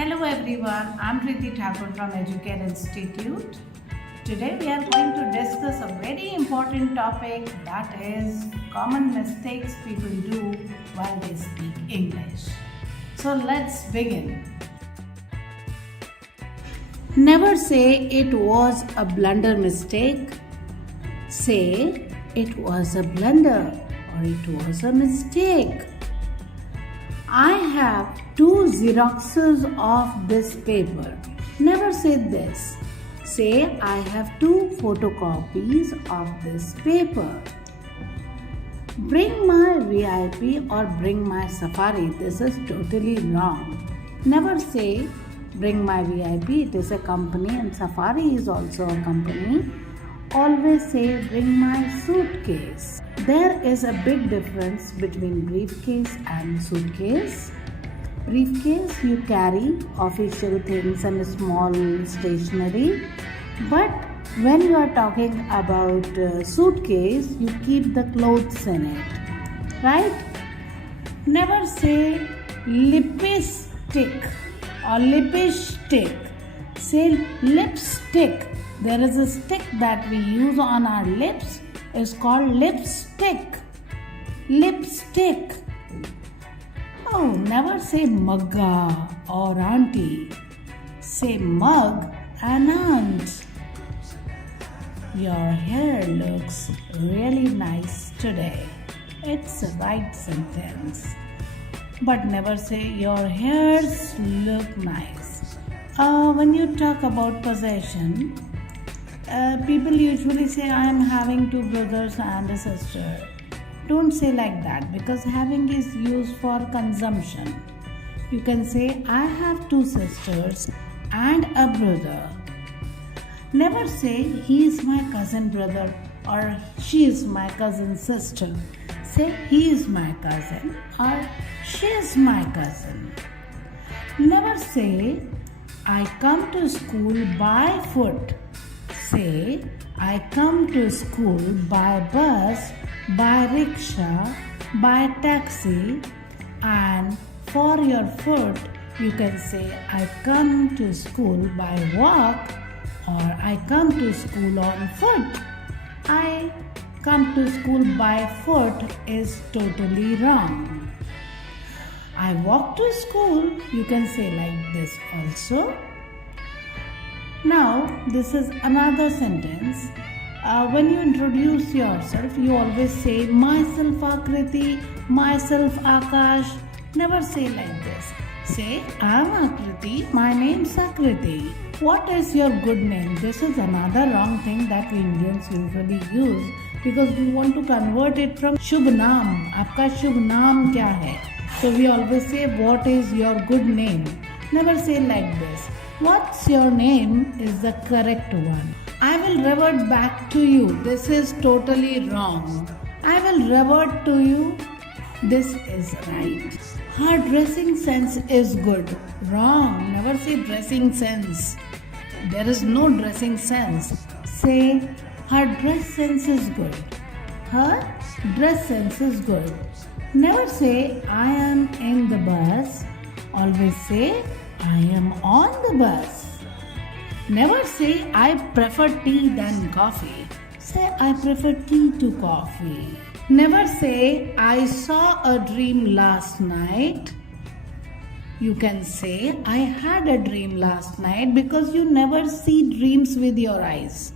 Hello everyone, I'm Preeti from Educare Institute. Today we are going to discuss a very important topic, that is common mistakes people do while they speak English. So let's begin. Never say it was a blunder mistake. Say it was a blunder or it was a mistake. I have 2 Xeroxes of this paper. Never say this. Say I have 2 photocopies of this paper. Bring my VIP or bring my Safari. This is totally wrong. Never say bring my VIP. It is a company and Safari is also a company. Always say bring my suitcase. There is a big difference between briefcase and suitcase. Briefcase, you carry official things and small stationery. But when you are talking about suitcase, you keep the clothes in it. Right? Never say lipstick or lipstick. Say lipstick. There is a stick that we use on our lips. It's called lipstick. Lipstick. Oh, never say mugga or auntie. Say mug and aunt. Your hair looks really nice today. It's the right sentence. But never say your hairs look nice. When you talk about possession, people usually say I am having 2 brothers and a sister. Don't say like that because having is used for consumption. You can say I have 2 sisters and a brother. Never say he is my cousin brother or she is my cousin sister. Say he is my cousin or she is my cousin. Never say I come to school by foot. Say I come to school by bus, by rickshaw, by taxi, and for your foot you can say I come to school by walk or I come to school on foot. I come to school by foot is totally wrong. I walk to school, you can say like this also. Now, this is another sentence. When you introduce yourself, you always say, myself Akriti, myself Akash. Never say like this. Say, I am Akriti, my name is Akriti. What is your good name? This is another wrong thing that we Indians usually use because we want to convert it from Shubh Naam. Aapka Shubh Naam kya hai? So we always say, what is your good name? Never say like this. What's your name is the correct one. I will revert back to you. This is totally wrong. I will revert to you. This is right. Her dressing sense is good. Wrong. Never say dressing sense. There is no dressing sense. Say her dress sense is good. Her dress sense is good. Never say I am in the bus. Always say I am on the bus. Never say I prefer tea than coffee. Say I prefer tea to coffee. Never say I saw a dream last night. You can say I had a dream last night because you never see dreams with your eyes.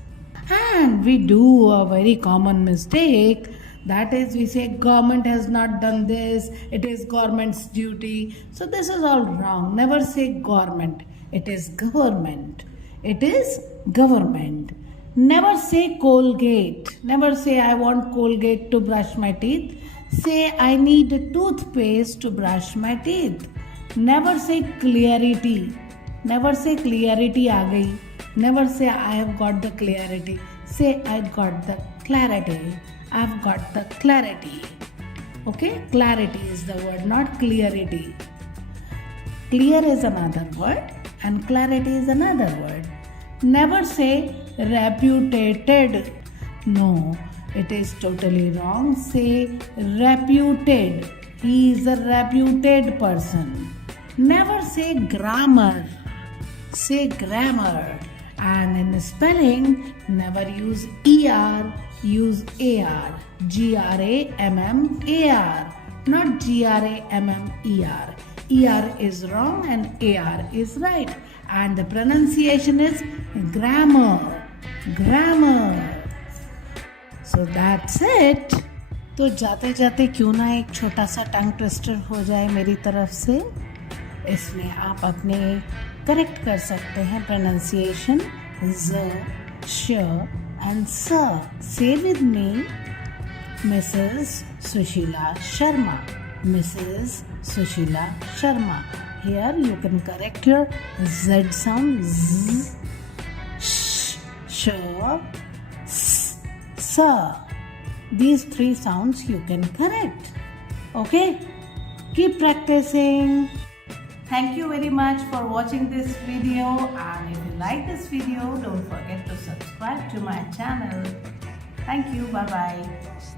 And we do a very common mistake. That is, we say government has not done this, it is government's duty. So this is all wrong. Never say government. It is government. It is government. Never say Colgate. Never say I want Colgate to brush my teeth. Say I need a toothpaste to brush my teeth. Never say clarity. Never say clarity aa gayi. Never say I have got the clarity. Say I got the clarity. I've got the clarity. Okay? Clarity is the word, not clarity. Clear is another word and clarity is another word. Never say reputed. No, it is totally wrong. Say reputed. He is a reputed person. Never say grammar. Say grammar. And in spelling, never use ER, use AR. GRAMMAR. Not GRAMMER. ER is wrong and AR is right. And the pronunciation is grammar. Grammar. So that's it. तो जाते जाते क्यों ना एक छोटा सा tongue twister हो जाए मेरी तरफ से. इसमें आप अपने करेक्ट कर सकते हैं प्रोनाउंसिएशन ज, श एंड स. से with me, Mrs Sushila Sharma. Mrs. Sushila Sharma. Here you can correct your Z sound, Z, sh, sh, s, sa. These three sounds you can correct. Okay? Keep practicing. Thank you very much for watching this video, and if you like this video, don't forget to subscribe to my channel. Thank you. Bye bye.